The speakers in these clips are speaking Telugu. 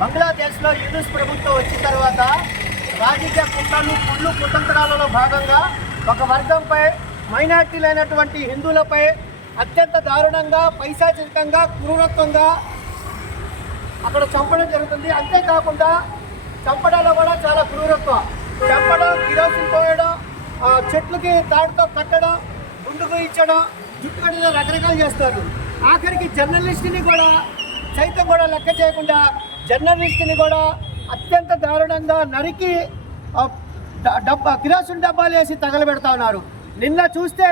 బంగ్లాదేశ్లో యూనూస్ ప్రభుత్వం వచ్చిన తర్వాత రాజకీయ కుళ్ళు కుతంత్రాలలో భాగంగా ఒక వర్గంపై మైనార్టీలైనటువంటి హిందువులపై అత్యంత దారుణంగా పైశాచికంగా క్రూరత్వంగా అక్కడ చంపడం జరుగుతుంది. అంతేకాకుండా చంపడంలో కూడా చాలా క్రూరత్వం. చంపడం, కిరోసిన్ పోయడం, చెట్లకి తాడుతో కట్టడం, గుండుకు ఇచ్చడం, జుట్టు కట్టడం రకరకాలు చేస్తారు. ఆఖరికి జర్నలిస్టుని కూడా సైతం కూడా లెక్క చేయకుండా జర్నలిస్టుని కూడా అత్యంత దారుణంగా నరికి కిరోసిన్ డబ్బాలు వేసి తగలబెడతా ఉన్నారు. నిన్న చూస్తే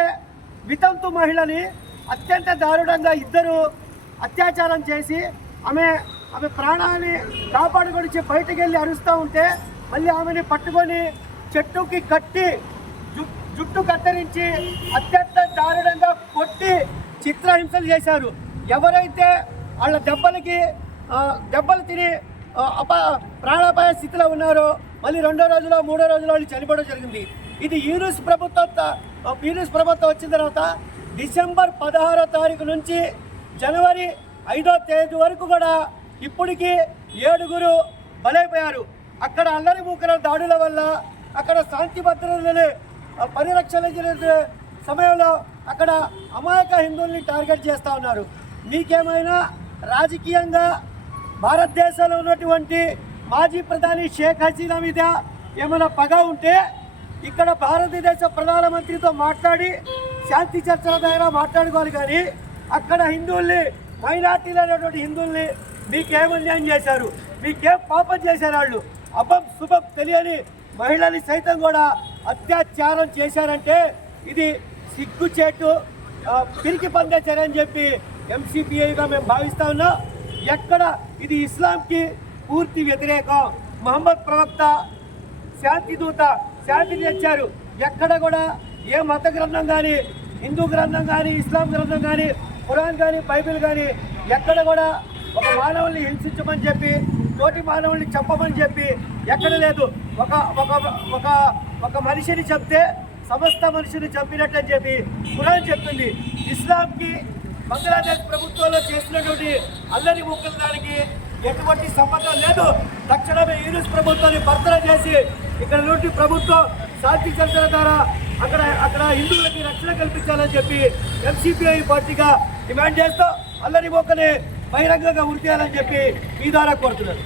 వితంతు మహిళని అత్యంత దారుణంగా ఇద్దరు అత్యాచారం చేసి ఆమె ప్రాణాన్ని కాపాడుకొని బయటకు వెళ్ళి అరుస్తూ ఉంటే మళ్ళీ ఆమెని పట్టుకొని చెట్టుకి కట్టి జుట్టు కత్తిరించి అత్యంత దారుణంగా కొట్టి చిత్రహింసలు చేశారు. ఎవరైతే వాళ్ళ దెబ్బలు తిని ప్రాణాపాయ స్థితిలో ఉన్నారో మళ్ళీ 2వ రోజులో 3వ రోజులో వాళ్ళు చనిపోవడం జరిగింది. ఇది యూనూస్ ప్రభుత్వం వచ్చిన తర్వాత డిసెంబర్ 16వ తారీఖు నుంచి జనవరి 5వ తేదీ వరకు కూడా ఇప్పటికీ 7గురు బలైపోయారు. అక్కడ అల్లరి మూకల దాడుల వల్ల అక్కడ శాంతి భద్రతలని పరిరక్షణ సమయంలో అక్కడ అమాయక హిందువుల్ని టార్గెట్ చేస్తూ ఉన్నారు. మీకేమైనా రాజకీయంగా భారతదేశంలో ఉన్నటువంటి మాజీ ప్రధాని షేక్ హసీనా మీద ఏమైనా పగ ఉంటే ఇక్కడ భారతదేశ ప్రధానమంత్రితో మాట్లాడి శాంతి చర్చల ద్వారా మాట్లాడుకోవాలి. కానీ అక్కడ హిందువుల్ని, మైనార్టీలైనటువంటి హిందువుల్ని మీకేం అన్యాయం చేశారు, మీకేం పాపం చేశారు? వాళ్ళు అబ్బం శుభం తెలియని మహిళల్ని సైతం కూడా అత్యాచారం చేశారంటే ఇది సిగ్గుచేటు, పిరికి పందే చర్య అని చెప్పి ఎంసీపీఐగా మేము భావిస్తా ఉన్నాం. ఎక్కడ ఇది ఇస్లాంకి పూర్తి వ్యతిరేకం. మహమ్మద్ ప్రవక్త శాంతి దూత, శాంతిని తెచ్చారు. ఎక్కడ కూడా ఏ మత గ్రంథం కానీ, హిందూ గ్రంథం కానీ, ఇస్లాం గ్రంథం కానీ, ఖురాన్ కానీ, బైబిల్ కానీ ఎక్కడ కూడా ఒక మానవుల్ని హింసించమని చెప్పి, తోటి మానవుల్ని చంపమని చెప్పి ఎక్కడ లేదు. ఒక మనిషిని చెప్తే సమస్త మనిషిని చంపినట్టని చెప్పి ఖురాన్ చెప్తుంది. ఇస్లాంకి బంగ్లాదేశ్ ప్రభుత్వంలో చేసినటువంటి అల్లరి ముక్కల దానికి ఎటువంటి సంబంధం లేదు. తక్షణమే యూనూస్ ప్రభుత్వాన్ని భర్తన చేసి ఇక్కడ నుండి ప్రభుత్వం శాంతి చర్చల ద్వారా అక్కడ హిందువులకి రక్షణ కల్పించాలని చెప్పి ఎంసీపీఐ పార్టీగా డిమాండ్ చేస్తూ అల్లరి మొక్కని బహిరంగంగా ఉరితేయాలని చెప్పి మీ ద్వారా కోరుతున్నారు.